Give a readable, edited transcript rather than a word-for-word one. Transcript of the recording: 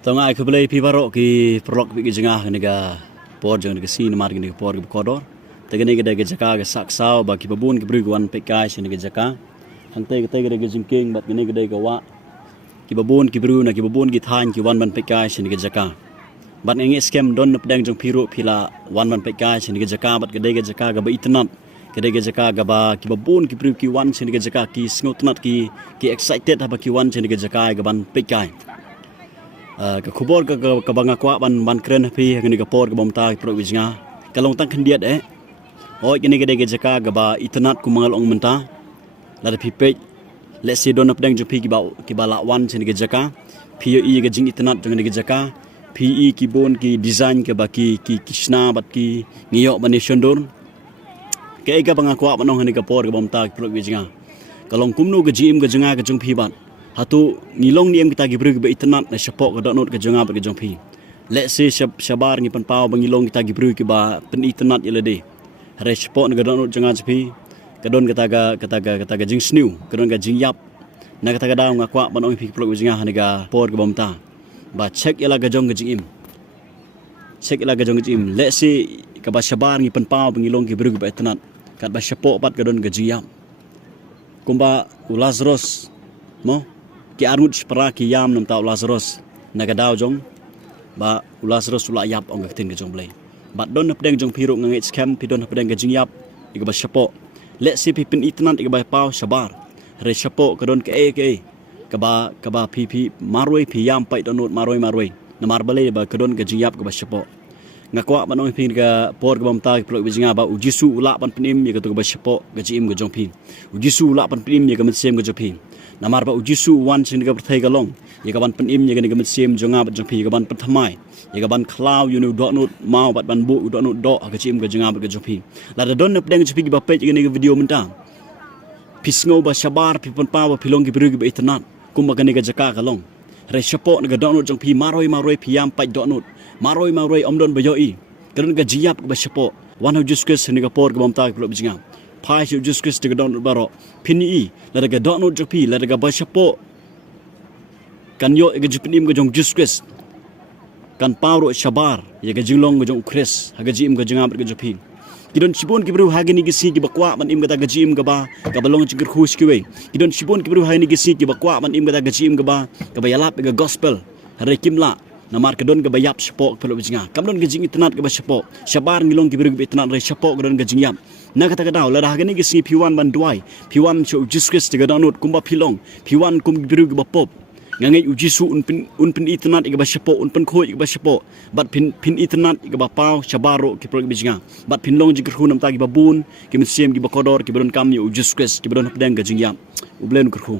Tengah aku beli paralok ki paralok ki jengah ni ga por jeng ni si namar ni por ki kodor. Tegani ga ga jaka ga SAHKSAW ba ki babun ki bru wan pekai sini ga jaka. Hang te ga jingking bat ni ga wa ki babun ki bru na ki babun ki than ki wan ban pekai sini ga jaka. Bat ngi scam don pedang jong piru pila wan ban pekai sini ga jaka bat ga jaka ga ba ithuh ga jaka ga ba ki babun ki bru ki wan sini ga jaka ki snotnat ki excited ha ba ki wan sini ga jaka ga ban pekai. Ke kubur ke bangga kwah ban keren pi ngani ke por ke bomta pro wijnga kalong tang kendiat oi gini gede jaka gaba ithuh ku mangal ong menta la pi peit let's say don pedang jo pi ki ba lawan sini ke jaka pi ge jingdynnad jong ge jaka pi ki bon ki design ke ba ki kisna bat ki ngiyok ban shondur ke ga bangga kwah banong ngani ke por ke bomta pro wijnga kalong kumnu ge jim ge jenga ge jong pi bat hatu ngilong niam kita gibru ke ithuh na syapok ke donut ke jonga ke jong pi let's say syabar ngi panpau bangilong kita gibru ke ba pen ithuh yelede re syapok ke donut jonga pi ke don kata ga jing snew ke don ga jing yap na kata ga daw ngakwa banong pi plok wijnga haniga por ke bomta ba check ila ga jong ke jing im check ila ga jong ke jing let's say ke ba syabar ngi panpau bangilong gibru ke ithuh kat ba syapok pat ke don ga jing yap kumba Lazarus mo ki arut spra ki yam nam tau Lazarus nagadau jong ba Lazarus ula yap ong gatin ke jong blai bat don pedang jong piru ngait scam pi don pedang ke jing yap iga ba syapo let's see pipin ithuh iga ba pau sabar re syapo ke don ke ba pi maroi pi yam pai donut maroi namar balai ba ke don ke jing yap ke ba syapo ngakwa banong pi ga por ke bamta ke plok bijinga ba ujisu ula pan penim ye ke to ba syapo ke jim ke jong pi ujisu ula pan penim ye ke mensem ke jong pi namar ba ujisu wan sin ga perthai galong ye gaban penim ye ga ga mensem jonga ba jong pi gaban perthamai ye gaban klau you know donut mau bat ban bu donut do ga jim ga jonga ba ga jong pi la da don pedang jong pi ga page ga video menta pisngo ba sabar pi pon pa ba pilong ki bru ga ithuh kum ba ga jaka galong re syapo ga donut jong pi maroi pi yam pai donut maroi omdon ba yoi kan ga jiap ba syapo wan hu juskus ni ga por ga bamta ke bijinga pai ju juskus de don baro pini la ga don jopi la ga ba syapo kan yo ga jupinim ga jong juskus kan pauro sabar ya ga jinglong ga jong kres ha ga jim ga jinga ga jopi kidon sibon ki bru ha ga ni gi si ki bakwa man im ga ga jim ga ba ga balong jingir khus ki we kidon sibon ki bru ha ni gi si ki bakwa man im ga ga jim ga ba yalap ga gospel re kimla namar ke don ke bayap syapok pelo bijinga kam don ke jing ithuh ke ba syapok syabar ngilong ke biru ke ithuh re syapok ke don ke jing yap na kata ka daw la dah gani ke si piwan ban duai piwan cho juskus te ga donut kumba pilong piwan kum biru ke ba pop ngangai ujisu unpin ithuh ke ba syapok unpin khoi ke ba syapok bat pin ithuh ke ba pau syabaro ke pelo bijinga bat pin long jingir khunam ta ke babun ke mensem ke ba kodor ke don kam yo juskus ke don pedang ke jing yap ublen kurhu